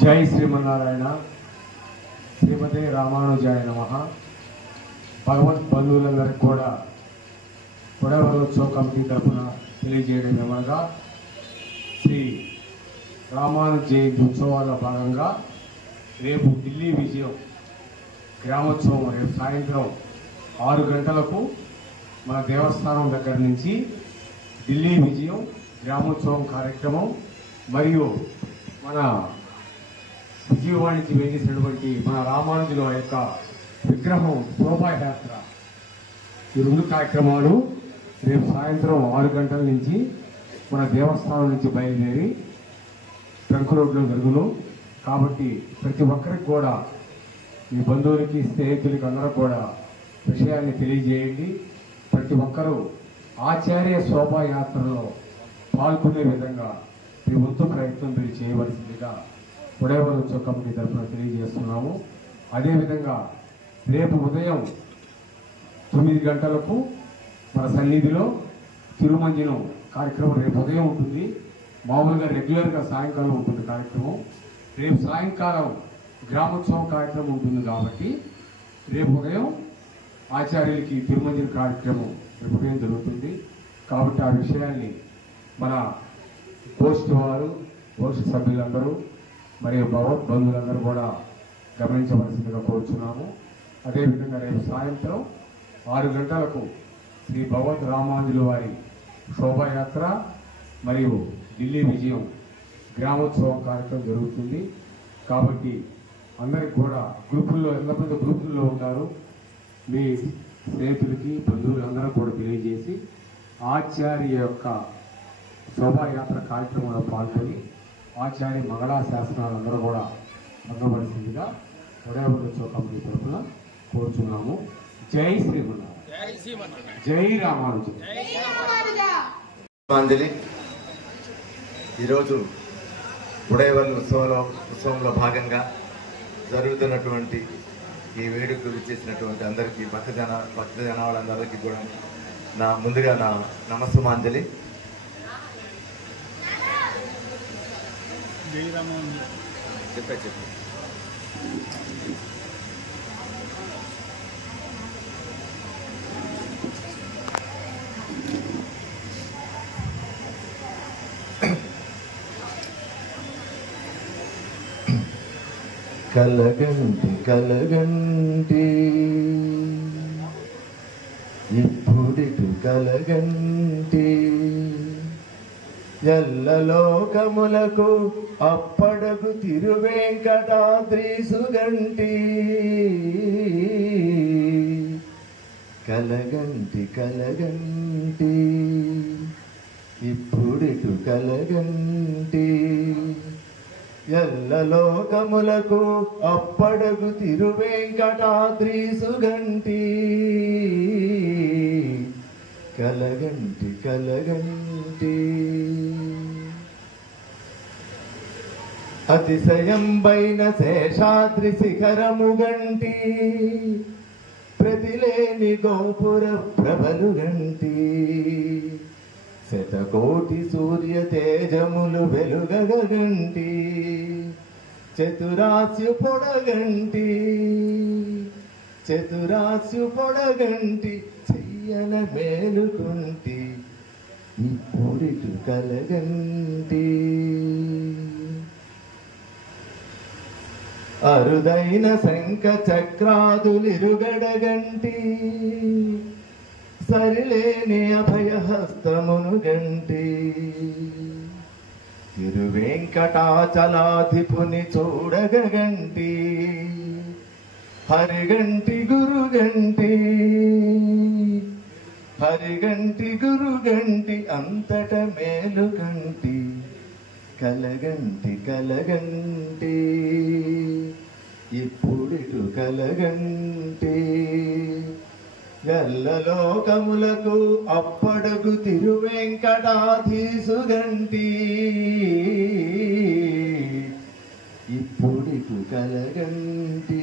జై శ్రీమన్నారాయణ. శ్రీమతే రామానుజాయ నమః. భగవత్ బంధువులందరికీ కూడా కొడవరోత్సవ కమిటీ తరఫున తెలియజేయడం ఏమనగా, శ్రీ రామానుజ జయంతి ఉత్సవాల భాగంగా రేపు ఢిల్లీ విజయం గ్రామోత్సవం రేపు సాయంత్రం 6 గంటలకు మన దేవస్థానం దగ్గర నుంచి ఢిల్లీ విజయం గ్రామోత్సవం కార్యక్రమం మరియు మన విజయవాడ నుంచి వేసేసినటువంటి మన రామానుజుల యొక్క విగ్రహం శోభాయాత్ర, ఈ 2 కార్యక్రమాలు రేపు సాయంత్రం 6 గంటల నుంచి మన దేవస్థానం నుంచి బయలుదేరి ట్రంక్ రోడ్లో జరుగును. కాబట్టి ప్రతి ఒక్కరికి కూడా, మీ బంధువులకి స్నేహితులకి అందరూ కూడా విషయాన్ని తెలియజేయండి. ప్రతి ఒక్కరూ ఆచార్య శోభాయాత్రలో పాల్గొనే విధంగా మీ వంతు ప్రయత్నం మీరు చేయవలసిందిగా కొడవరోత్సవ కమిటీ తరఫున తెలియజేస్తున్నాము. అదేవిధంగా రేపు ఉదయం 9 గంటలకు మన సన్నిధిలో తిరుమంజనం కార్యక్రమం రేపు ఉదయం ఉంటుంది. మామూలుగా రెగ్యులర్గా సాయంకాలం ఉంటుంది కార్యక్రమం. రేపు సాయంకాలం గ్రామోత్సవం కార్యక్రమం ఉంటుంది కాబట్టి రేపు ఉదయం ఆచార్యులకి తిరుమంజన కార్యక్రమం రేపు ఉదయం జరుగుతుంది. కాబట్టి ఆ విషయాన్ని మన పోస్ట్ వారు, పోస్ట్ సభ్యులందరూ మరియు భగవత్ బంధువులందరూ కూడా గమనించవలసిందిగా కోరుచున్నాము. అదేవిధంగా రేపు సాయంత్రం 6 గంటలకు శ్రీ భగవద్ రామానుజుల వారి శోభాయాత్ర మరియు ఢిల్లీ విజయం గ్రామోత్సవం కార్యక్రమం జరుగుతుంది. కాబట్టి అందరికి కూడా గ్రూపుల్లో, ఎంతమంది గ్రూపుల్లో ఉన్నారు, మీ స్నేహితులకి బంధువులందరూ కూడా తెలియజేసి ఆచార్య యొక్క శోభాయాత్ర కార్యక్రమంలో పాల్గొని ఆచార్య మంగళాశాసనాలందరూ కూడా పొందవలసిందిగా కొడవరోత్సవ కమిటీ తరఫున కోరుచున్నాము. జై శ్రీమన్నారాయణ. జై రామానుజ. ఈరోజు ఉడయవల్లి ఉత్సవంలో భాగంగా జరుగుతున్నటువంటి ఈ వేడుకలు ఇచ్చేసినటువంటి అందరికీ భక్తజన వాళ్ళందరికీ కూడా ముందుగా నా నమస్సుమాంజలి. చెప్పు కలగంటి కలగంటి ఇప్పుడిటు కలగంటి ఎల్లలోకములకు అప్పడకు తిరువేంకటాద్రీసుగంటి కలగంటి కలగంటి ఇప్పుడిటు కలగంటి ఎల్లలోకములకు అప్పడకు తిరువేంకటాద్రీసుగంటి కలగంటి కలగంటి అతిశయంబైన శేషాద్రి శిఖరముగంటి ప్రతిలేని గోపుర ప్రభలుగంటి శతకోటి సూర్య తేజములు వెలుగగంటి చతురాస్యు పొడగంటి చతురాస్యు పొడగంటి చెయ్యల మేలుకుంటి ఇప్పుడిటు కలగంటి అరుదైన శంఖ చక్రాదులిరుగడగంటి సరిలేని అభయహస్తమును గంటి తిరువేంకటాచలాధిపుని చూడగంటి హరిగంటి గురుగంటి హరిగంటి గురుగంటి అంతట మేలుగంటి కలగంటి కలగంటి ఇప్పుడిటు కలగంటి ఎల్లలోకములకు అప్పడకు తిరువేంకటాధీసుగంటి ఇప్పుడిటు కలగంటి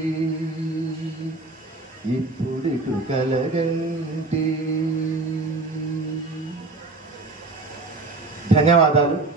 ఇప్పుడిటు కలగంటి ధన్యవాదాలు.